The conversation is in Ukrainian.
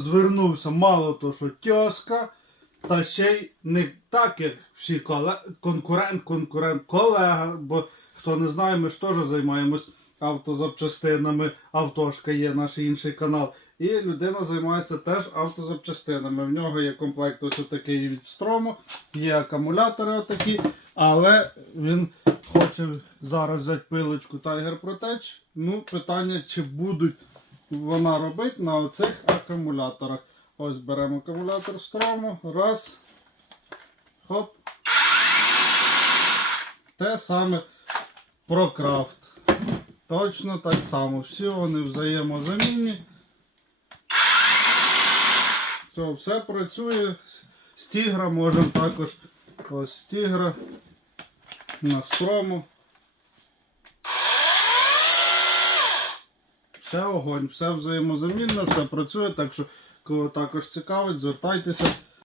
Звернувся мало то, що тьоска, та ще й не так, як всі коле... конкурент, конкурент, колега. Бо хто не знає, ми ж теж займаємось автозапчастинами. Автошка є наш інший канал. І людина займається теж автозапчастинами. В нього є комплект ось такий від строму, є акумулятори отакі, але він хоче зараз взяти пилочку Tiger Protect. Ну, питання, чи будуть вона робити на оцих акумуляторах. Ось беремо акумулятор строму. Раз. Хоп. Те саме ProCraft. Точно так само. Всі вони взаємозамінні. Все, все працює. З- З тігра можемо також. Ось з. На строму. Все огонь, все взаємозамінно, все працює, так що кого також цікавить, звертайтеся.